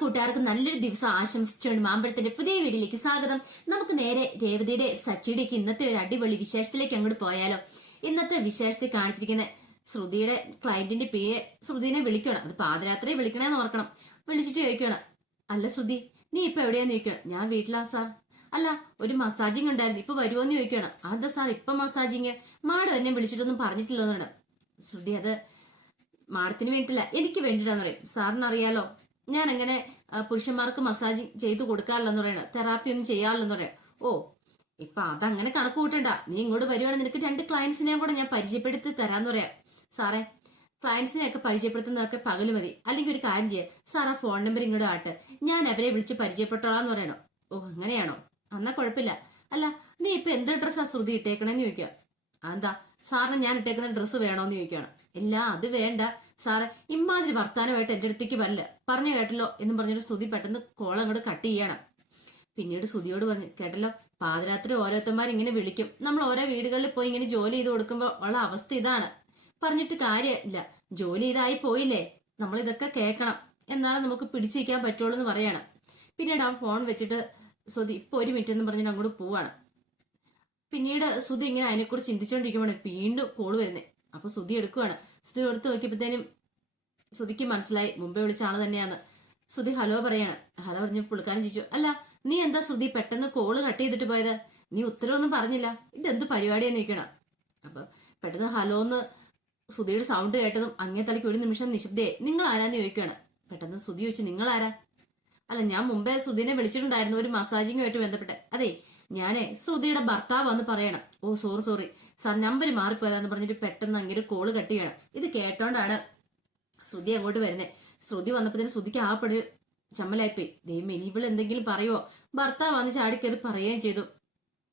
കൂട്ടുകാർക്കും നല്ലൊരു ദിവസം ആശംസിച്ചുകൊണ്ട് മാമ്പഴത്തിന്റെ പുതിയ വീഡിയോയിലേക്ക് സ്വാഗതം. നമുക്ക് നേരെ രേവതിയുടെ സച്ചിയുടെയൊക്കെ ഇന്നത്തെ ഒരു അടിപൊളി വിശേഷത്തിലേക്ക് അങ്ങോട്ട് പോയാലോ. ഇന്നത്തെ വിശേഷത്തിൽ കാണിച്ചിരിക്കുന്ന ശ്രുതിയുടെ ക്ലയന്റിന്റെ പേര് ശ്രുതിനെ വിളിക്കണം. അത് പാതിരാത്രി വിളിക്കണേന്ന് ഓർക്കണം. വിളിച്ചിട്ട് ചോദിക്കണം അല്ല ശ്രുതി നീ ഇപ്പൊ എവിടെയാന്ന് ചോദിക്കണം? ഞാൻ വീട്ടിലാ സാർ. അല്ല ഒരു മസാജിങ് ഉണ്ടായിരുന്നു. ഇപ്പൊ വരുമോന്ന് ചോദിക്കണം. അതെന്താ സാർ ഇപ്പൊ മസാജിങ് മാഡം എന്നെ വിളിച്ചിട്ടൊന്നും പറഞ്ഞിട്ടില്ലെന്നാണ് ശ്രുതി അത് മാഡത്തിന് വേണ്ടിയിട്ടില്ല എനിക്ക് വേണ്ടിയിട്ടാന്ന് പറയും. സാറിന് അറിയാലോ ഞാൻ എങ്ങനെ പുരുഷന്മാർക്ക് മസാജ് ചെയ്തു കൊടുക്കാറില്ലെന്ന് പറയണ. തെറാപ്പി ഒന്നും ചെയ്യാറില്ലെന്ന് പറയാം ഓ ഇപ്പൊ അതങ്ങനെ കണക്ക് കൂട്ടണ്ട. നീ ഇങ്ങോട്ട് വരുവാണെങ്കിൽ നിനക്ക് രണ്ട് ക്ലയൻസിനെയും കൂടെ ഞാൻ പരിചയപ്പെടുത്തി തരാന്ന് പറയാം. സാറേ ക്ലയൻസിനെ ഒക്കെ പരിചയപ്പെടുത്തുന്നതൊക്കെ പകൽ മതി. അല്ലെങ്കിൽ ഒരു കാര്യം ചെയ്യാം. സാർ ആ ഫോൺ നമ്പർ ഇങ്ങോട്ട് ആട്ടെ ഞാൻ അവരെ വിളിച്ച് പരിചയപ്പെട്ടോളാന്ന് പറയണം. ഓ അങ്ങനെയാണോ? എന്നാ കുഴപ്പമില്ല. അല്ല നീ ഇപ്പൊ എന്ത് ഡ്രസ്സാ ശ്രുതി ഇട്ടേക്കണേന്ന് ചോദിക്കുക അതെന്താ സാറിന് ഞാൻ ഇട്ടേക്കുന്ന ഡ്രസ്സ് വേണോന്ന് ചോദിക്കുകയാണ് ഇല്ല അത് വേണ്ട. സാറ് ഇമാതിരി വർത്താനമായിട്ട് എന്റെ അടുത്തേക്ക് വരില്ല. പറഞ്ഞു കേട്ടല്ലോ എന്നും പറഞ്ഞൊരു സ്തുതി പെട്ടെന്ന് കോൾ അങ്ങോട്ട് കട്ട് ചെയ്യണം. പിന്നീട് സ്തുതിയോട് പറഞ്ഞു കേട്ടല്ലോ പാതിരാത്രി ഓരോരുത്തന്മാർ ഇങ്ങനെ വിളിക്കും. നമ്മൾ ഓരോ വീടുകളിൽ പോയി ഇങ്ങനെ ജോലി ചെയ്ത് കൊടുക്കുമ്പോൾ ഉള്ള അവസ്ഥ ഇതാണ്. പറഞ്ഞിട്ട് കാര്യമില്ല. ജോലി ഇതായി പോയില്ലേ? നമ്മൾ ഇതൊക്കെ കേൾക്കണം. എന്നാലേ നമുക്ക് പിടിച്ചിരിക്കാൻ പറ്റുള്ളൂ എന്ന് പറയണം. പിന്നീട് ആ ഫോൺ വെച്ചിട്ട് സുതി ഇപ്പൊ ഒരു മിനിറ്റ് എന്ന് പറഞ്ഞിട്ട് അങ്ങോട്ട് പോവാണ്. പിന്നീട് സുധി ഇങ്ങനെ അതിനെക്കുറിച്ച് ചിന്തിച്ചുകൊണ്ടിരിക്കുമ്പോൾ വീണ്ടും കോൾ വരുന്നേ. അപ്പൊ സുധി എടുക്കുവാണ്. സുധി എടുത്ത് നോക്കിയപ്പോഴത്തേനും ശ്രുതിക്ക് മനസ്സിലായി. മുമ്പേ വിളിച്ച ആൾ ശ്രുതി ഹലോ പറയാണ്. ഹലോ പറഞ്ഞു പുള്ളിക്കാരൻ ചോദിച്ചു. അല്ല നീ എന്താ ശ്രുതി പെട്ടെന്ന് കോൾ കട്ട് ചെയ്തിട്ട് പോയത്? നീ ഉത്തരവൊന്നും പറഞ്ഞില്ല. ഇതെന്ത് പരിപാടിയാന്ന് ചോദിക്കണം? അപ്പൊ പെട്ടെന്ന് ഹലോ എന്ന് ശ്രുതിയുടെ സൗണ്ട് കേട്ടതും അങ്ങേ തലയ്ക്ക് ഒരു നിമിഷം നിശബ്ദയെ നിങ്ങൾ ആരാന്ന് ചോദിക്കുകയാണ് പെട്ടെന്ന് ശ്രുതി ചോദിച്ചു. നിങ്ങൾ ആരാ അല്ല ഞാൻ മുമ്പേ ശ്രുതിനെ വിളിച്ചിട്ടുണ്ടായിരുന്നു ഒരു മസാജിങ്ങുമായിട്ട് ബന്ധപ്പെട്ട്. അതെ ഞാനേ ശ്രുതിയുടെ ഭർത്താവ് വന്ന് പറയണം. ഓ സോറി സോറി സാർ നമ്പർ മാറിപ്പോയതാന്ന് പറഞ്ഞിട്ട് പെട്ടെന്ന് അങ്ങനെ കോൾ കട്ട് ചെയ്യണം. ഇത് കേട്ടോണ്ടാണ് ശ്രുതി അങ്ങോട്ട് വരുന്നത് ശ്രുതി വന്നപ്പോഴത്തേന് ശ്രുതിക്ക് ആ പടി ചമ്മലായിപ്പോയി. ദൈവം ഇനി ഇവൾ എന്തെങ്കിലും ഭർത്താവ് വന്ന് ചാടിക്കയറി പറയുകയും ചെയ്തു.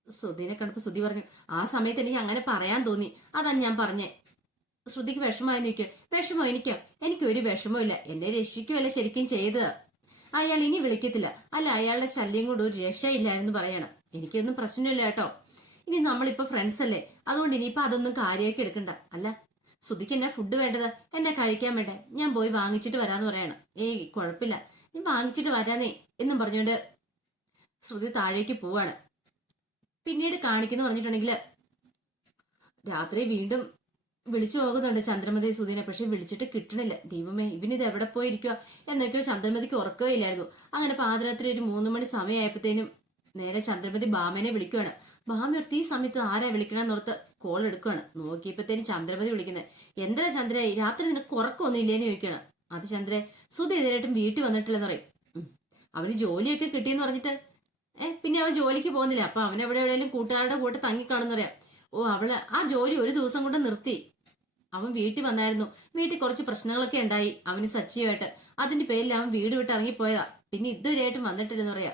ശ്രുതിനെ കണ്ടപ്പോ ശ്രുതി പറഞ്ഞു ആ സമയത്ത് എനിക്ക് അങ്ങനെ പറയാൻ തോന്നി. അതാ ഞാൻ പറഞ്ഞേ. ശ്രുതിക്ക് വിഷമമായി നിൽക്കും വിഷമോ? എനിക്കോ? എനിക്ക് ഒരു വിഷമവും ഇല്ല. എന്നെ രക്ഷിക്കുമല്ല ശരിക്കും ചെയ്തത്? അയാൾ ഇനി വിളിക്കത്തില്ല. അല്ല അയാളുടെ ശല്യം കൊണ്ട് ഒരു രക്ഷയില്ലായിരുന്നു പറയണം. എനിക്കൊന്നും പ്രശ്നമില്ല കേട്ടോ. ഇനി നമ്മളിപ്പോ ഫ്രണ്ട്സ് അല്ലേ? അതുകൊണ്ട് ഇനിയിപ്പോ അതൊന്നും കാര്യമാക്കി എടുക്കണ്ട. അല്ല ശ്രുതിക്ക് എന്നാ ഫുഡ് വേണ്ടത്? എന്നെ കഴിക്കാൻ വേണ്ട? ഞാൻ പോയി വാങ്ങിച്ചിട്ട് വരാന്ന് പറയണം. ഏയ് കുഴപ്പമില്ല. നീ വാങ്ങിച്ചിട്ട് വരാനേ എന്നും പറഞ്ഞുകൊണ്ട് ശ്രുതി താഴേക്ക് പോവാണ്. പിന്നീട് കാണിക്കുന്നു പറഞ്ഞിട്ടുണ്ടെങ്കിൽ രാത്രി വീണ്ടും വിളിച്ചു പോകുന്നുണ്ട് ചന്ദ്രമതി സുധീനെ പക്ഷെ വിളിച്ചിട്ട് കിട്ടണില്ല. ദൈവമേ ഇവനിത് എവിടെ പോയിരിക്കുക എന്നൊക്കെ ചന്ദ്രമതിക്ക് ഉറക്കുകയില്ലായിരുന്നു അങ്ങനെ പാതിരാത്രി ഒരു മൂന്ന് മണി സമയമായപ്പോഴത്തേനും നേരെ ചന്ദ്രമതി ബാമനെ വിളിക്കുകയാണ്. ബാമ എടുത്ത് ഈ സമയത്ത് ആരാ വിളിക്കണമെന്നോർത്ത് കോൾ എടുക്കുകയാണ്. നോക്കിയപ്പോഴത്തേനും ചന്ദ്രമതി വിളിക്കുന്നത് എന്താ ചന്ദ്ര രാത്രി നിനക്ക് ഉറക്കമൊന്നും ഇല്ലേന്ന് ചോദിക്കുകയാണ്. അത് ചന്ദ്ര സുധ ഇതിനായിട്ടും വീട്ടിൽ വന്നിട്ടില്ലെന്ന് പറയും. അവന് ജോലിയൊക്കെ കിട്ടിയെന്ന് പറഞ്ഞിട്ട്? ഏഹ് പിന്നെ അവൻ ജോലിക്ക് പോകുന്നില്ല. അപ്പൊ അവൻ എവിടെ എവിടെയെങ്കിലും കൂട്ടുകാരുടെ കൂടെ തങ്ങിക്കാണെന്ന് പറയാം. ഓ അവൾ ആ ജോലി ഒരു ദിവസം കൊണ്ട് നിർത്തി. അവൻ വീട്ടിൽ വന്നായിരുന്നു. വീട്ടിൽ കുറച്ച് പ്രശ്നങ്ങളൊക്കെ ഉണ്ടായി. അവന് സച്ചിയുമായിട്ട് അതിന്റെ പേരിൽ അവൻ വീട് വിട്ട് ഇറങ്ങിപ്പോയതാ. പിന്നെ ഇതുവരെയായിട്ടും വന്നിട്ടില്ലെന്ന് പറയാ.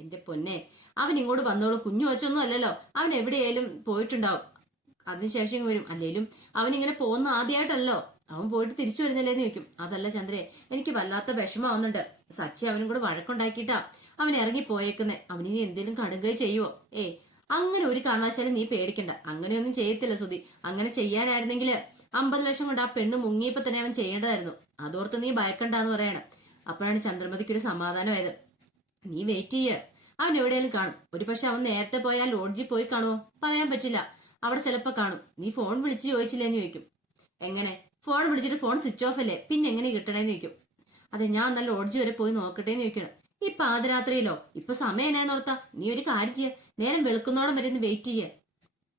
എന്റെ പൊന്നെ അവൻ ഇങ്ങോട്ട് വന്നോളൂ. കുഞ്ഞു വച്ചൊന്നും അല്ലല്ലോ. അവൻ എവിടെയായാലും പോയിട്ടുണ്ടാവും. അതിനുശേഷം വരും. അല്ലേലും അവൻ ഇങ്ങനെ പോകുന്ന ആദ്യമായിട്ടല്ലോ അവൻ പോയിട്ട് തിരിച്ചു വരുന്നില്ലേന്ന് ചോദിക്കും. അതല്ല ചന്ദ്രേ എനിക്ക് വല്ലാത്ത വിഷമാവുന്നുണ്ട് സച്ചി അവനും കൂടെ വഴക്കുണ്ടാക്കിയിട്ടാ അവൻ ഇറങ്ങി പോയേക്കുന്നെ. അവനിനി എന്തെങ്കിലും കടുകയോ ചെയ്യുവോ? ഏ അങ്ങനെ ഒരു കാരണവശാലും നീ പേടിക്കണ്ട. അങ്ങനെയൊന്നും ചെയ്യത്തില്ല സുധി. അങ്ങനെ ചെയ്യാനായിരുന്നെങ്കിൽ അമ്പത് ലക്ഷം കൊണ്ട് ആ പെണ്ണ് മുങ്ങിയപ്പോ തന്നെ അവൻ ചെയ്യേണ്ടതായിരുന്നു. അതോർത്ത് നീ ഭയക്കണ്ടെന്ന് പറയണം. അപ്പോഴാണ് ചന്ദ്രമതിക്ക് ഒരു സമാധാനമായത്. നീ വെയിറ്റ് ചെയ്യ. അവൻ എവിടെയെങ്കിലും കാണും. ഒരു പക്ഷെ അവൻ നേരത്തെ പോയാൽ ലോഡ്ജിൽ പോയി കാണുമോ പറയാൻ പറ്റില്ല. അവിടെ ചിലപ്പോ കാണും. നീ ഫോൺ വിളിച്ച് ചോദിച്ചില്ലേന്ന് ചോദിക്കും. എങ്ങനെ? ഫോൺ വിളിച്ചിട്ട് ഫോൺ സ്വിച്ച് ഓഫ് അല്ലേ? പിന്നെ എങ്ങനെ കിട്ടണേന്ന് ചോദിക്കും. അതെ ഞാൻ എന്നാൽ ലോഡ്ജ് വരെ പോയി നോക്കട്ടേന്ന് ചോദിക്കണം. ഈ പാതിരാത്രിയിലോ? ഇപ്പൊ സമയം എന്നാന്ന് ഓർത്താ നീ ഒരു കാര്യം ചെയ്യ. നേരം വെളുക്കുന്നോളം വരെ ഒന്ന് വെയിറ്റ് ചെയ്യേ.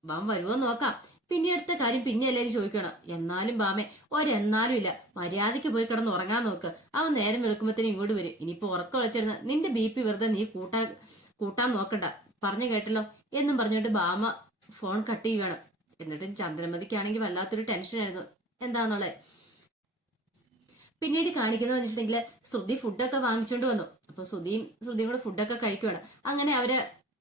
വൻ വരുമോ നോക്കാം. പിന്നെ അടുത്ത കാര്യം പിന്നെ എല്ലാവരും ചോദിക്കണം. എന്നാലും ബാമേ ഒരെന്നാലും ഇല്ല. മര്യാദയ്ക്ക് പോയി കിടന്ന് ഉറങ്ങാൻ നോക്ക്. അവൻ നേരം വെളുക്കുമ്പത്തേനും ഇങ്ങോട്ട് വരും. ഇനിയിപ്പോ ഉറക്കം വിളിച്ചിരുന്ന നിന്റെ ബി പി വെറുതെ നീ കൂട്ടാ കൂട്ടാൻ നോക്കണ്ട. പറഞ്ഞു കേട്ടല്ലോ? എന്നും പറഞ്ഞുകൊണ്ട് ബാമ ഫോൺ കട്ട് ചെയ്യുകയാണ് എന്നിട്ടും ചന്ദ്രമതിക്കാണെങ്കിൽ വല്ലാത്തൊരു ടെൻഷനായിരുന്നു എന്താന്നുള്ളത്? പിന്നീട് കാണിക്കുന്ന വെച്ചിട്ടുണ്ടെങ്കിൽ ശ്രുതി ഫുഡൊക്കെ വാങ്ങിച്ചുകൊണ്ട് വന്നു. അപ്പൊ ശ്രുതിയും ശ്രുതിയും കൂടെ ഫുഡൊക്കെ കഴിക്കുവാണ്. അങ്ങനെ അവർ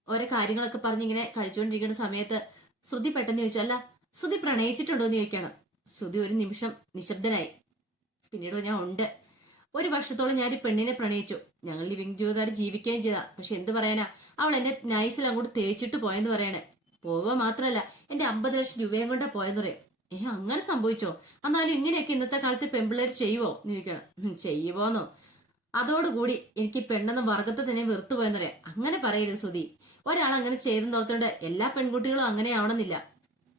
ഓരോ കാര്യങ്ങളൊക്കെ പറഞ്ഞിങ്ങനെ കഴിച്ചുകൊണ്ടിരിക്കുന്ന സമയത്ത് ശ്രുതി പെട്ടെന്ന് ചോദിച്ചു അല്ല ശ്രുതി പ്രണയിച്ചിട്ടുണ്ടോ എന്ന് ചോദിക്കണം ശ്രുതി ഒരു നിമിഷം നിശബ്ദനായി. പിന്നീട് ഞാൻ ഉണ്ട്. ഒരു വർഷത്തോളം ഞാൻ ഒരു പെണ്ണിനെ പ്രണയിച്ചു. ഞങ്ങൾ ലിവിങ് ജീവിതമായിട്ട് ജീവിക്കുകയും ചെയ്താ. പക്ഷെ എന്ത് പറയാനാ? അവൾ എന്നെ നൈസിൽ അങ്ങോട്ട് തേച്ചിട്ട് പോയെന്ന് പറയണേ. പോകുക മാത്രമല്ല എന്റെ അമ്പത് ലക്ഷം രൂപയും കൊണ്ടാ പോയെന്ന് പറയും. ഏ അങ്ങനെ സംഭവിച്ചോ? എന്നാലും ഇങ്ങനെയൊക്കെ ഇന്നത്തെ കാലത്ത് പെമ്പിള്ളേർ ചെയ്യുവോ? എന്ന് ചോദിക്കണം "ഉം, ചെയ്യുവോന്നോ? അതോടുകൂടി എനിക്ക് പെണ്ണെന്ന വർഗത്തെ തന്നെ വെറുത്തു പറയാം. അങ്ങനെ പറയരുത് സുധി ഒരാൾ അങ്ങനെ ചെയ്തെന്നോർത്തോണ്ട് എല്ലാ പെൺകുട്ടികളും അങ്ങനെ ആവണമെന്നില്ല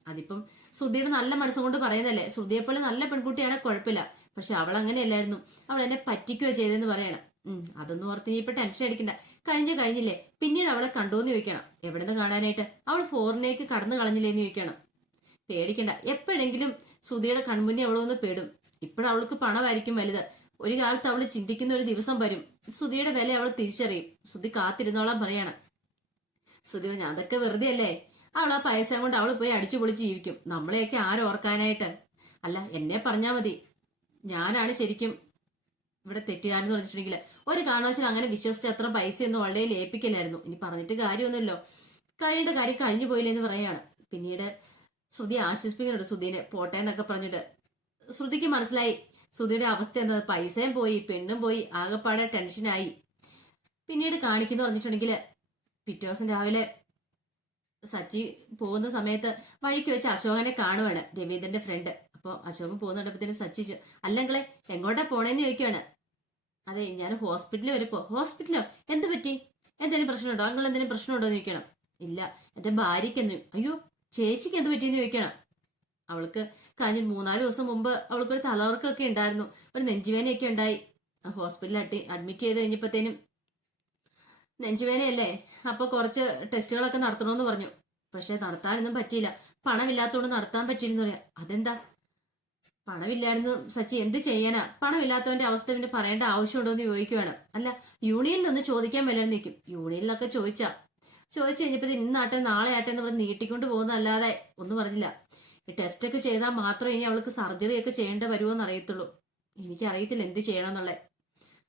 അതിപ്പം ശ്രുതിയുടെ നല്ല മനസ്സും കൊണ്ട് പറയുന്നല്ലേ ശ്രുതിയെ പോലെ നല്ല പെൺകുട്ടിയാണെ കുഴപ്പമില്ല. പക്ഷെ അവൾ അങ്ങനെയല്ലായിരുന്നു അവൾ എന്നെ പറ്റിക്കുകയോ ചെയ്തെന്ന് പറയണം. ഉം അതൊന്നും ഓർത്ത് നീ ഇപ്പൊ ടെൻഷൻ അടിക്കണ്ട. കഴിഞ്ഞ കഴിഞ്ഞില്ലേ പിന്നീട് അവളെ കണ്ടോന്ന് ചോദിക്കണം. എവിടുന്ന് കാണാനായിട്ട്? അവൾ ഫോറിനേക്ക് കടന്നു കളഞ്ഞില്ലേന്ന് ചോദിക്കണം. പേടിക്കണ്ട. എപ്പോഴെങ്കിലും ശ്രുതിയുടെ കൺമുന്നേ അവളൊന്ന് പേടും. ഇപ്പോഴവൾക്ക് പണമായിരിക്കും വലുത്. ഒരു കാലത്ത് അവൾ ചിന്തിക്കുന്ന ഒരു ദിവസം വരും. ശ്രുതിയുടെ വില അവൾ തിരിച്ചറിയും. ശ്രുതി കാത്തിരുന്നോളാൻ പറയണം. ശ്രുതി ഞാൻ അതൊക്കെ വെറുതെ അല്ലേ അവൾ ആ പൈസ കൊണ്ട് അവൾ പോയി അടിച്ചു പൊളിച്ച് ജീവിക്കും. നമ്മളെയൊക്കെ ആരോർക്കാനായിട്ട് അല്ല എന്നെ പറഞ്ഞാ മതി. ഞാനാണ് ശരിക്കും ഇവിടെ തെറ്റുകാരെന്ന് പറഞ്ഞിട്ടുണ്ടെങ്കിൽ ഒരു കാരണവശാലും അങ്ങനെ വിശ്വസിച്ച് അത്ര പൈസയൊന്നും വളരെ ലയിപ്പിക്കില്ലായിരുന്നു ഇനി പറഞ്ഞിട്ട് കാര്യമൊന്നുമില്ലോ. കഴിയേണ്ട കാര്യം കഴിഞ്ഞു പോയില്ലേ എന്ന് പറയാണ് പിന്നീട് ശ്രുതി ആശ്വസിപ്പിക്കുന്നുണ്ട്. ശ്രുതിനെ പോട്ടെ എന്നൊക്കെ പറഞ്ഞിട്ട്. ശ്രുതിക്ക് മനസ്സിലായി. ശ്രുതിയുടെ അവസ്ഥ എന്താ? പൈസയും പോയി പെണ്ണും പോയി. ആകെപ്പാടെ ടെൻഷനായി. പിന്നീട് കാണിക്കുന്നു പറഞ്ഞിട്ടുണ്ടെങ്കിൽ പിറ്റേ ദിവസം രാവിലെ സച്ചി പോകുന്ന സമയത്ത് വഴിക്ക് വെച്ച് അശോകനെ കാണുവാണ് രവീന്ദ്രന്റെ ഫ്രണ്ട് അപ്പോൾ അശോകൻ പോകുന്നുണ്ടപ്പത്തിന് സച്ചി അല്ലെങ്കിലെ എങ്ങോട്ടാ പോണേന്ന് ചോദിക്കുകയാണ് അതെ ഞാൻ ഹോസ്പിറ്റലിൽ വരെ പോ ഹോസ്പിറ്റലോ എന്ത് പറ്റി? എന്തെങ്കിലും പ്രശ്നമുണ്ടോ? അങ്ങൾ എന്തെങ്കിലും പ്രശ്നമുണ്ടോ? എന്ന് ചോദിക്കണം. ഇല്ല എന്റെ ഭാര്യയ്ക്ക് എന്ത് അയ്യോ ചേച്ചിക്ക് എന്ത് പറ്റിയെന്ന് ചോദിക്കണം. അവൾക്ക് കഴിഞ്ഞ മൂന്നാൽ ദിവസം മുമ്പ് അവൾക്കൊരു തലവർക്കൊക്കെ ഉണ്ടായിരുന്നു. ഒരു നെഞ്ചുവേനയൊക്കെ ഉണ്ടായി. ഹോസ്പിറ്റലിൽ അഡ്മിറ്റ് ചെയ്ത് കഴിഞ്ഞപ്പോഴത്തേനും നെഞ്ചുവേനയല്ലേ അപ്പൊ കുറച്ച് ടെസ്റ്റുകളൊക്കെ നടത്തണമെന്ന് പറഞ്ഞു. പക്ഷെ നടത്താനൊന്നും പറ്റിയില്ല. പണമില്ലാത്തതുകൊണ്ട് നടത്താൻ പറ്റിയിരുന്നു പറയാം. അതെന്താ? പണമില്ലായിരുന്നു സച്ചി എന്ത് ചെയ്യാനാ? പണമില്ലാത്തവന്റെ അവസ്ഥ പിന്നെ പറയേണ്ട ആവശ്യമുണ്ടോ എന്ന് ചോദിക്കുവാണ്. അല്ല യൂണിയനിലൊന്ന് ചോദിക്കാൻ വേണ്ടി നിൽക്കും യൂണിയനിലൊക്കെ ചോദിച്ചാ. ചോദിച്ചു കഴിഞ്ഞപ്പോ ഇന്നാട്ടെ നാളെ ആട്ടെ എന്ന് പറഞ്ഞ് നീട്ടിക്കൊണ്ട് പോകുന്നതല്ലാതെ ഒന്നും പറഞ്ഞില്ല. ഈ ടെസ്റ്റ് ഒക്കെ ചെയ്താൽ മാത്രമേ ഇനി അവൾക്ക് സർജറി ഒക്കെ ചെയ്യേണ്ട വരുമോ എന്ന് അറിയത്തുള്ളൂ. എനിക്കറിയത്തില്ല എന്ത് ചെയ്യണം എന്നുള്ളത്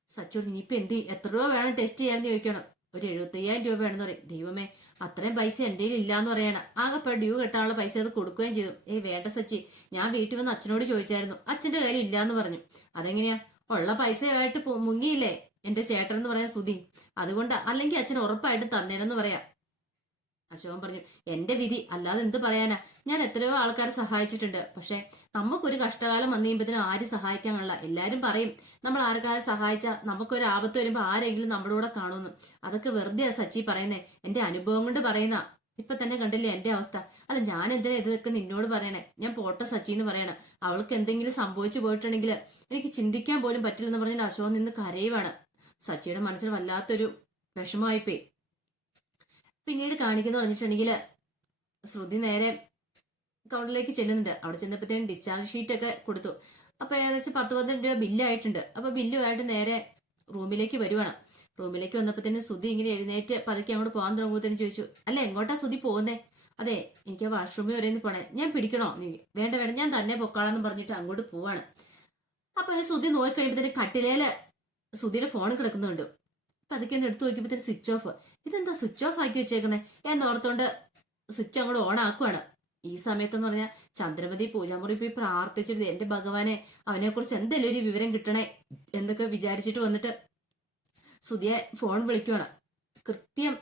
സച്ചോട് ഇനിയിപ്പോ എന്ത് എത്ര രൂപ വേണം ടെസ്റ്റ് ചെയ്യാന്ന് ചോദിക്കണം ഒരു എഴുപത്തയ്യായിരം വേണമെന്ന് പറയും. ദൈവമേ അത്രയും പൈസ എന്റെ ഇല്ലാന്ന് പറയണം. ആകെപ്പോ ഡ്യൂ കെട്ടാനുള്ള പൈസ അത് കൊടുക്കുകയും ചെയ്തു. ഏയ് വേണ്ട സച്ചി. ഞാൻ വീട്ടിൽ വന്ന് അച്ഛനോട് ചോദിച്ചായിരുന്നു. അച്ഛന്റെ കയ്യിൽ ഇല്ലാന്ന് പറഞ്ഞു. അതെങ്ങനെയാ? ഉള്ള പൈസയായിട്ട് മുങ്ങിയില്ലേ? എന്റെ ചേട്ടൻ എന്ന് പറയാൻ സുധി. അതുകൊണ്ട് അല്ലെങ്കിൽ അച്ഛൻ ഉറപ്പായിട്ട് തന്നേനെന്ന് പറയാം. അശോകൻ പറഞ്ഞു എന്റെ വിധി അല്ലാതെ എന്ത് പറയാനാ? ഞാൻ എത്രയോ ആൾക്കാരെ സഹായിച്ചിട്ടുണ്ട്. പക്ഷെ നമുക്കൊരു കഷ്ടകാലം വന്നു കഴിയുമ്പോഴത്തേനും ആരും സഹായിക്കാനുള്ള എല്ലാരും പറയും നമ്മൾ ആർക്കാരെ സഹായിച്ചാൽ നമുക്കൊരു ആപത്ത് വരുമ്പോൾ ആരെങ്കിലും നമ്മുടെ കൂടെ കാണുമെന്ന്. അതൊക്കെ വെറുതെ സച്ചി പറയുന്നേ. എന്റെ അനുഭവം കൊണ്ട് പറയുന്ന ഇപ്പൊ തന്നെ കണ്ടില്ലേ എന്റെ അവസ്ഥ? അല്ല ഞാൻ എന്തിനാ ഇതൊക്കെ നിന്നോട് പറയണേ? ഞാൻ പോട്ടെ സച്ചി എന്ന് പറയണേ. അവൾക്ക് എന്തെങ്കിലും സംഭവിച്ചു പോയിട്ടുണ്ടെങ്കിൽ എനിക്ക് ചിന്തിക്കാൻ പോലും പറ്റില്ലെന്ന് പറഞ്ഞിട്ട് അശോകൻ നിന്ന് കരയുവാണ്. സച്ചിയുടെ മനസ്സിൽ വല്ലാത്തൊരു വിഷമമായിപ്പോയി. പിന്നീട് കാണിക്കുന്ന പറഞ്ഞിട്ടുണ്ടെങ്കിൽ ശ്രുതി നേരെ കൗണ്ടറിലേക്ക് ചെല്ലുന്നുണ്ട്. അവിടെ ചെന്നപ്പോഴത്തേനും ഡിസ്ചാർജ് ഷീറ്റ് ഒക്കെ കൊടുത്തു. അപ്പൊ ഏകദേശം പത്ത് പന്ത്രണ്ട് രൂപ ബില്ലായിട്ടുണ്ട് അപ്പൊ ബില്ലുമായിട്ട് നേരെ റൂമിലേക്ക് വരുവാണ്. റൂമിലേക്ക് വന്നപ്പോഴത്തേനും സുധി ഇങ്ങനെ എഴുന്നേറ്റ് പതുക്കെ അങ്ങോട്ട് പോകാൻ തുടങ്ങുമ്പോഴത്തേനും ചോദിച്ചു അല്ല എങ്ങോട്ടാ സുധി പോകുന്നേ? അതെ എനിക്ക് വാഷ്റൂമിൽ വരെ ഒന്ന് പോണേ. ഞാൻ പിടിക്കണോ? നീ വേണ്ട വേണ്ട. ഞാൻ തന്നെ പൊക്കാളെന്ന് പറഞ്ഞിട്ട് അങ്ങോട്ട് പോവാണ്. അപ്പൊ അതിന് സുധി നോക്കി കഴിയുമ്പോഴത്തേനും കട്ടിലേൽ സുധിയുടെ ഫോൺ കിടക്കുന്നുണ്ട്. അപ്പൊ അതൊക്കെ ഒന്ന് എടുത്തു നോക്കിയപ്പോഴത്തേനും സ്വിച്ച് ഓഫ് ഇതെന്താ സ്വിച്ച് ഓഫ് ആക്കി വെച്ചേക്കുന്നത് എന്നോർത്തോണ്ട് സ്വിച്ച് അങ്ങോട്ട് ഓൺ ആക്കുവാണ്. ഈ സമയത്തെന്ന് പറഞ്ഞാൽ ചന്ദ്രമതി പൂജാമുറി പോയി പ്രാർത്ഥിച്ചിട്ട് എന്റെ ഭഗവാനെ അവനെ കുറിച്ച് എന്തെങ്കിലും ഒരു വിവരം കിട്ടണേ എന്നൊക്കെ വിചാരിച്ചിട്ട് വന്നിട്ട് ശ്രുതിയെ ഫോൺ വിളിക്കുവാണ്. കൃത്യം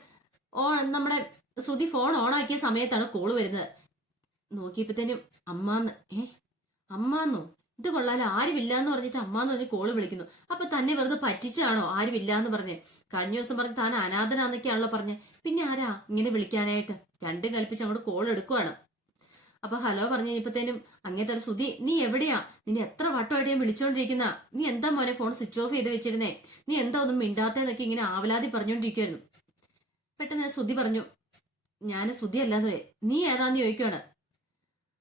ഓ നമ്മുടെ ശ്രുതി ഫോൺ ഓൺ ആക്കിയ സമയത്താണ് കോൾ വരുന്നത്. നോക്കിയപ്പോഴത്തേനും അമ്മാന്ന് ഏ? അമ്മാന്നോ? ഇത് കൊള്ളാലോ ആരുമില്ല എന്ന് പറഞ്ഞിട്ട് അമ്മ എന്ന് പറഞ്ഞ് കോൾ വിളിക്കുന്നു. അപ്പൊ തന്നെ വെറുതെ പറ്റിച്ചാണോ ആരുമില്ല എന്ന് പറഞ്ഞ്? കഴിഞ്ഞ ദിവസം പറഞ്ഞ് താൻ അനാഥനാന്നൊക്കെയാണല്ലോ പറഞ്ഞ്. പിന്നെ ആരാ ഇങ്ങനെ വിളിക്കാനായിട്ട്? രണ്ടും കൽപ്പിച്ച് അങ്ങോട്ട് കോൾ എടുക്കുവാണ്. അപ്പൊ ഹലോ പറഞ്ഞു കഴിഞ്ഞപ്പോഴത്തേനും അങ്ങേത്തെ സുധി നീ എവിടെയാ? നിന്നെ എത്ര വട്ടമായിട്ട് ഞാൻ വിളിച്ചോണ്ടിരിക്കുന്ന? നീ എന്താ മോനെ ഫോൺ സ്വിച്ച് ഓഫ് ചെയ്ത് വെച്ചിരുന്നേ? നീ എന്താ ഒന്നും മിണ്ടാത്തേന്നൊക്കെ ഇങ്ങനെ ആവലാതി പറഞ്ഞോണ്ടിരിക്കുവായിരുന്നു. പെട്ടെന്ന് സുധി പറഞ്ഞു ഞാൻ സുധി പറയും നീ ഏതാന്ന് ചോദിക്കുവാണ്?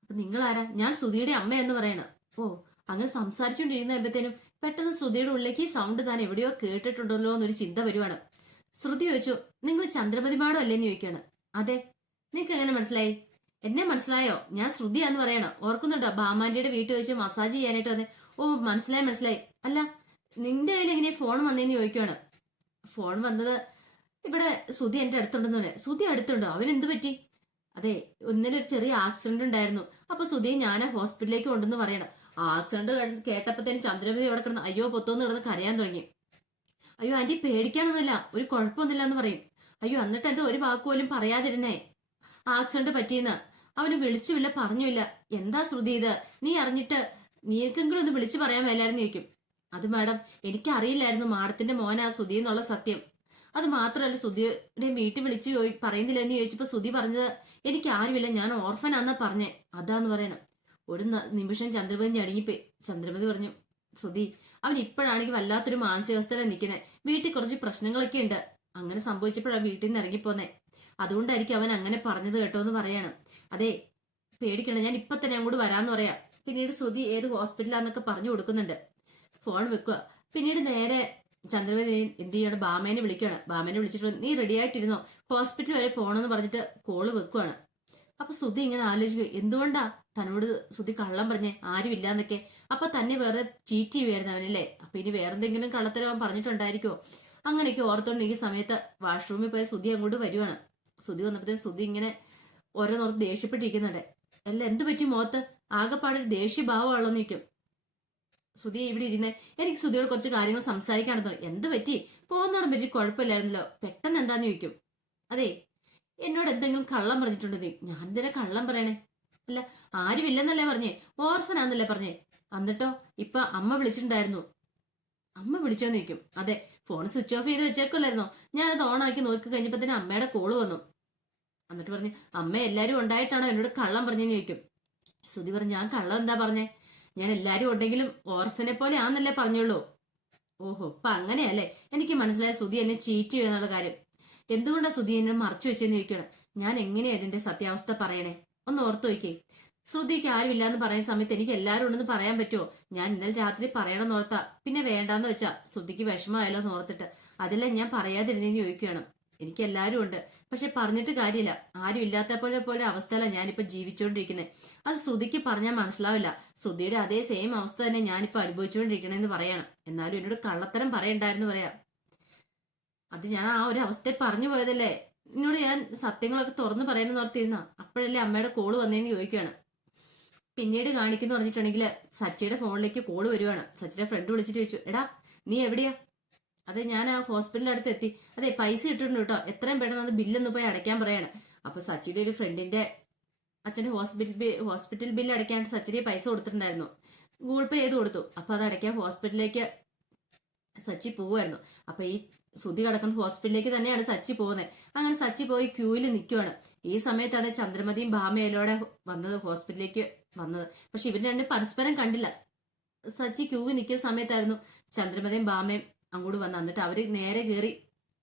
അപ്പൊ നിങ്ങളാരാ? ഞാൻ സുധിയുടെ അമ്മ എന്ന് പറയണ. ഓ അങ്ങനെ സംസാരിച്ചോണ്ടിരുന്നപ്പോഴത്തേനും പെട്ടെന്ന് ശ്രുതിയുടെ ഉള്ളിലേക്ക് സൗണ്ട് താൻ എവിടെയോ കേട്ടിട്ടുണ്ടല്ലോ എന്നൊരു ചിന്ത വരുവാണ്. ശ്രുതി ചോദിച്ചു നിങ്ങൾ ചന്ദ്രപതി മാഡം അല്ലേന്ന് ചോദിക്കാണ്. അതെ. നിനക്ക് എങ്ങനെ മനസ്സിലായി? എന്നെ മനസ്സിലായോ? ഞാൻ ശ്രുതിയാന്ന് പറയണം. ഓർക്കുന്നുണ്ടോ? ബാമാന്റിയുടെ വീട്ടിൽ വെച്ച് മസാജ് ചെയ്യാനായിട്ട് വന്നേ. ഓ മനസ്സിലായി മനസ്സിലായി. അല്ല നിന്റെ കയ്യിൽ എങ്ങനെ ഫോൺ വന്നേന്ന് ചോദിക്കുവാണ്? ഫോൺ വന്നത് ഇവിടെ ശ്രുതി എന്റെ അടുത്തുണ്ടെന്ന് പറയാം അടുത്തുണ്ടോ? അവൻ എന്ത് പറ്റി? അതെ ഒന്നിനൊരു ചെറിയ ആക്സിഡന്റ് ഉണ്ടായിരുന്നു. അപ്പൊ സുധി ഞാൻ ഹോസ്പിറ്റലിലേക്ക് കൊണ്ടെന്ന് പറയണം. ആക്സിഡന്റ് തന്നെ ചന്ദ്രമതി അവിടെ കിടന്ന് അയ്യോ പൊത്തോന്ന് കിടന്ന് കരയാൻ തുടങ്ങി. അയ്യോ ആന്റി പേടിക്കാനൊന്നുമില്ല ഒരു കുഴപ്പമൊന്നുമില്ല എന്ന് പറയും. അയ്യോ എന്നിട്ട് എന്താ ഒരു വാക്ക് പോലും പറയാതിരുന്നേ. ആക്സിഡന്റ് പറ്റിയെന്ന്. അവന് വിളിച്ചുമില്ല പറഞ്ഞുമില്ല. എന്താ ശ്രുതി ഇത്? നീ അറിഞ്ഞിട്ട് നീക്കെങ്കിലും ഒന്ന് വിളിച്ചു പറയാൻ മേലായിരുന്നു ചോദിക്കും അത് മാഡം എനിക്കറിയില്ലായിരുന്നു മാഡത്തിന്റെ മോനാ ശ്രുതി എന്നുള്ള സത്യം. അത് മാത്രമല്ല സുധിയുടെ വീട്ടിൽ വിളിച്ചു ചോയി പറയുന്നില്ല എന്ന് ചോദിച്ചപ്പോൾ സുധി പറഞ്ഞത് എനിക്ക് ആരുമില്ല ഞാൻ ഓർഫൻ ഓർഫനാന്നാ പറഞ്ഞേ. അതാന്ന് പറയണം. ഒരു നിമിഷം ചന്ദ്രപതി അടങ്ങിപ്പോയി ചന്ദ്രപതി പറഞ്ഞു സുധി അവൻ ഇപ്പോഴാണെങ്കിൽ വല്ലാത്തൊരു മാനസികാവസ്ഥയിലാണ് നിൽക്കുന്നത് വീട്ടിൽ കുറച്ച് പ്രശ്നങ്ങളൊക്കെ ഉണ്ട്. അങ്ങനെ സംഭവിച്ചപ്പോഴാണ് വീട്ടിൽ നിന്ന് ഇറങ്ങിപ്പോന്നെ അതുകൊണ്ടായിരിക്കും അവൻ അങ്ങനെ പറഞ്ഞത് കേട്ടോ എന്ന് പറയാണ്. അതെ പേടിക്കണ്ട ഞാൻ ഇപ്പൊ തന്നെ അങ്ങോട്ട് വരാന്ന് പറയാം. പിന്നീട് ശ്രുതി ഏത് ഹോസ്പിറ്റലാന്നൊക്കെ പറഞ്ഞു കൊടുക്കുന്നുണ്ട്. ഫോൺ വെക്കുക പിന്നീട് നേരെ ചന്ദ്രമതി എന്ത് ചെയ്യണം? ബാമേനെ വിളിക്കുകയാണ്. ബാമേനെ വിളിച്ചിട്ട് നീ റെഡി ആയിട്ടിരുന്നോ? ഹോസ്പിറ്റൽ വരെ പോകണമെന്ന് പറഞ്ഞിട്ട് കോൾ വെക്കുവാണ്. അപ്പൊ ശ്രുതി ഇങ്ങനെ ആലോചിച്ചു എന്തുകൊണ്ടാ തന്നോട് ശ്രുതി കള്ളം പറഞ്ഞേ? ആരും ഇല്ലാന്നൊക്കെ അപ്പൊ തന്നെ വേറെ ചീറ്റ് ചെയ്യുമായിരുന്നു അവനല്ലേ? അപ്പൊ ഇനി വേറെ എന്തെങ്കിലും പറഞ്ഞിട്ടുണ്ടായിരിക്കുമോ അങ്ങനെയൊക്കെ ഓർത്തോണ്ട് ഈ സമയത്ത് വാഷ്റൂമിൽ പോയ ശ്രുതി അങ്ങോട്ട് വരുവാണ്. ശ്രുതി വന്നപ്പോഴത്തെ ശ്രുതി ഇങ്ങനെ ഓരോന്നോർത്ത് ദേഷ്യപ്പെട്ടിരിക്കുന്നുണ്ട്. അല്ല എന്ത് പറ്റി മുഖത്ത് ആകെപ്പാടൊരു ദേഷ്യഭാവമാണല്ലോ നിൽക്കും സുധി ഇവിടെ ഇരുന്ന് എനിക്ക് സുധിയോട് കുറച്ച് കാര്യങ്ങൾ സംസാരിക്കാണെന്ന് തോന്നി എന്ത് പറ്റി? പോകുന്നോടം പറ്റി കുഴപ്പമില്ലായിരുന്നല്ലോ. പെട്ടെന്ന് എന്താന്ന് ചോദിക്കും. അതെ എന്നോട് എന്തെങ്കിലും കള്ളം പറഞ്ഞിട്ടുണ്ടോ നീ? ഞാൻ എന്തിനാ കള്ളം പറയണേ? അല്ല ആരുമില്ലെന്നല്ലേ പറഞ്ഞേ? ഓർഫനാന്നല്ലേ പറഞ്ഞേ? എന്നിട്ടോ ഇപ്പൊ അമ്മ വിളിച്ചിട്ടുണ്ടായിരുന്നു. അമ്മ വിളിച്ചോ നിൽക്കും അതെ ഫോൺ സ്വിച്ച് ഓഫ് ചെയ്ത് വെച്ചേക്കല്ലായിരുന്നോ ഞാനത് ആക്കി നോക്കി കഴിഞ്ഞപ്പോ തന്നെ അമ്മയുടെ കോൾ വന്നു. എന്നിട്ട് പറഞ്ഞു അമ്മ എല്ലാരും ഉണ്ടായിട്ടാണോ എന്നോട് കള്ളം പറഞ്ഞെന്ന് ചോദിക്കും. സുധി പറഞ്ഞു ഞാൻ കള്ളം എന്താ പറഞ്ഞേ? ഞാൻ എല്ലാരും ഉണ്ടെങ്കിലും ഓർഫനെ പോലെ ആന്നല്ലേ പറഞ്ഞുള്ളൂ. ഓഹോ അപ്പൊ അങ്ങനെയല്ലേ? എനിക്ക് മനസ്സിലായ സുധി എന്നെ ചീറ്റ് എന്നുള്ള കാര്യം. എന്തുകൊണ്ടാ സുധി എന്നെ മറച്ചു വെച്ചെന്ന് ചോദിക്കണം? ഞാൻ എങ്ങനെയാ ഇതിന്റെ സത്യാവസ്ഥ പറയണേ? ഒന്ന് ഓർത്തു നോക്കേ ശ്രുതിക്ക് ആരുമില്ലാന്ന് പറയുന്ന സമയത്ത് എനിക്ക് എല്ലാവരും ഉണ്ടെന്ന് പറയാൻ പറ്റുമോ ഞാൻ ഇന്നലെ രാത്രി പറയണമെന്ന് ഓർത്താ. പിന്നെ വേണ്ടാന്ന് വെച്ചാ ശ്രുതിക്ക് വിഷമമായാലോ എന്ന് ഓർത്തിട്ട്. അതെല്ലാം ഞാൻ പറയാതിരുന്നെന്ന് ചോദിക്കുകയാണ്. എനിക്ക് എല്ലാരും ഉണ്ട്. പക്ഷെ പറഞ്ഞിട്ട് കാര്യമില്ല. ആരും ഇല്ലാത്ത പോലെ പോലെ അവസ്ഥയിലാണ് ഞാനിപ്പോ ജീവിച്ചുകൊണ്ടിരിക്കുന്നത് അത് ശ്രുതിക്ക് പറഞ്ഞാൽ മനസ്സിലാവില്ല. ശ്രുതിയുടെ അതേ സെയിം അവസ്ഥ തന്നെ ഞാനിപ്പോ അനുഭവിച്ചുകൊണ്ടിരിക്കണെന്ന് പറയണം. എന്നാലും എന്നോട് കള്ളത്തരം പറയണ്ടായിരുന്നു പറയാം. അത് ഞാൻ ആ ഒരു അവസ്ഥയെ പറഞ്ഞു പോയതല്ലേ. എന്നോട് ഞാൻ സത്യങ്ങളൊക്കെ തുറന്നു പറയണമെന്ന് ഓർത്തിരുന്ന. അപ്പോഴല്ലേ അമ്മയുടെ കോൾ വന്നേന്ന് ചോദിക്കുകയാണ്. പിന്നീട് കാണിക്കുന്നു പറഞ്ഞിട്ടുണ്ടെങ്കിൽ സച്ചിയുടെ ഫോണിലേക്ക് കോൾ വരുവാണ്. സച്ചിയുടെ ഫ്രണ്ട് വിളിച്ചിട്ട് ചോദിച്ചു എടാ നീ എവിടെയാ? അതെ ഞാൻ ആ ഹോസ്പിറ്റലിന്റെ അടുത്ത് എത്തി. അതെ പൈസ ഇട്ടിട്ടുണ്ട് കേട്ടോ. എത്രയും പെട്ടെന്ന് അത് ബില്ലൊന്ന് പോയി അടയ്ക്കാൻ പറയാണ്. അപ്പൊ സച്ചിയുടെ ഒരു ഫ്രണ്ടിന്റെ അച്ഛന്റെ ഹോസ്പിറ്റൽ ഹോസ്പിറ്റൽ ബില്ല് അടയ്ക്കാൻ സച്ചിന് പൈസ കൊടുത്തിട്ടുണ്ടായിരുന്നു. ഗൂഗിൾ പേ ചെയ്ത് കൊടുത്തു. അപ്പൊ അത് അടയ്ക്കാൻ ഹോസ്പിറ്റലിലേക്ക് സച്ചി പോവായിരുന്നു അപ്പൊ ഈ സുതി കിടക്കുന്ന ഹോസ്പിറ്റലിലേക്ക് തന്നെയാണ് സച്ചി പോകുന്നത്. അങ്ങനെ സച്ചി പോയി ക്യൂവിൽ നിൽക്കുവാണ് ഈ സമയത്താണ് ചന്ദ്രമതിയും ഭാമയിലൂടെ വന്നത് ഹോസ്പിറ്റലിലേക്ക് വന്നത്. പക്ഷെ ഇവർ രണ്ടും പരസ്പരം കണ്ടില്ല. സച്ചി ക്യൂവിൽ നിൽക്കുന്ന സമയത്തായിരുന്നു ചന്ദ്രമതിയും ഭാമയും അങ്ങോട്ട് വന്ന് എന്നിട്ട് അവർ നേരെ കയറി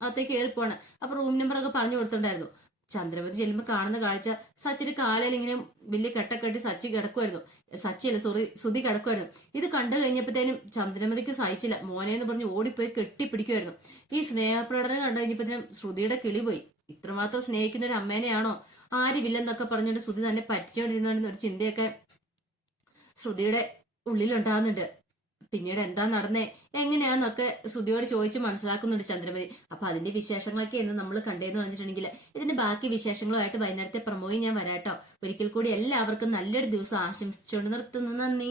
അകത്തേക്ക് കയറി പോവാണ് അപ്പൊ റൂം നമ്പർ ഒക്കെ പറഞ്ഞു കൊടുത്തിട്ടുണ്ടായിരുന്നു. ചന്ദ്രമതി ചെല്ലുമ്പോൾ കാണുന്ന കാഴ്ച സച്ചിയുടെ കാലയിൽ ഇങ്ങനെ വലിയ കെട്ടക്കെട്ടി സച്ചി കിടക്കുമായിരുന്നു സച്ചിയല്ല സോറി സുധി കിടക്കുമായിരുന്നു ഇത് കണ്ടു കഴിഞ്ഞപ്പോഴത്തേനും ചന്ദ്രമതിക്ക് സഹിച്ചില്ല. മോനെ എന്ന് പറഞ്ഞ് ഓടിപ്പോയി കെട്ടിപ്പിടിക്കുമായിരുന്നു ഈ സ്നേഹപ്രകടനം കണ്ടു കഴിഞ്ഞപ്പോഴത്തേനും ശ്രുതിയുടെ കിളി പോയി. ഇത്രമാത്രം സ്നേഹിക്കുന്ന ഒരു അമ്മേനെയാണോ? ആരുമില്ലെന്നൊക്കെ പറഞ്ഞുകൊണ്ട് ശ്രുതി തന്നെ പറ്റിച്ചുകൊണ്ടിരുന്ന ഒരു ചിന്തയൊക്കെ ശ്രുതിയുടെ ഉള്ളിലുണ്ടാകുന്നുണ്ട്. പിന്നീട് എന്താ നടന്നേ? എങ്ങനെയാന്നൊക്കെ ശ്രുതിയോട് ചോദിച്ച് മനസ്സിലാക്കുന്നുണ്ട് ചന്ദ്രമതി. അപ്പൊ അതിന്റെ വിശേഷങ്ങളൊക്കെ ഇന്ന് നമ്മൾ കണ്ടേന്ന് പറഞ്ഞിട്ടുണ്ടെങ്കിൽ ഇതിന്റെ ബാക്കി വിശേഷങ്ങളുമായിട്ട് വൈകുന്നേരത്തെ പ്രമോയും ഞാൻ വരാട്ടോ. ഒരിക്കൽ കൂടി എല്ലാവർക്കും നല്ലൊരു ദിവസം ആശംസിച്ചുകൊണ്ട് നിർത്തുന്നു. നന്ദി.